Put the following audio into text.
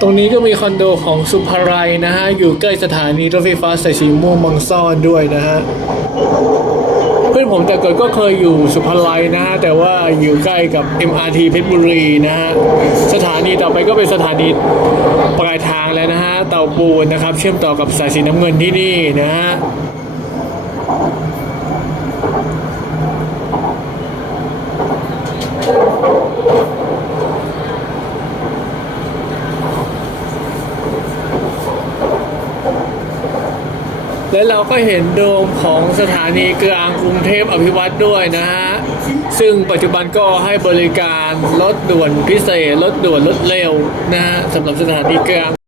ตรงนี้ก็มีคอนโดของสุภาลัยนะฮะ อยู่ใกล้สถานีรถไฟฟ้าสายสีม่วงบางซ่อนด้วยนะฮะ เพื่อนผมแต่เกิดก็เคยอยู่สุภาลัยนะฮะ แต่ว่าอยู่ใกล้กับ MRT เพชรบุรีนะฮะ สถานีต่อไปก็เป็นสถานีปลายทางแล้วนะฮะ เต่าปูนนะครับ เชื่อมต่อกับสายสีน้ำเงินที่นี่นะฮะ และเราก็เห็นโดมของสถานีกลางกรุงเทพอภิวัตรด้วยนะฮะ ซึ่งปัจจุบันก็ให้บริการรถด่วนพิเศษ รถด่วนรถเร็วนะฮะสำหรับสถานีกลาง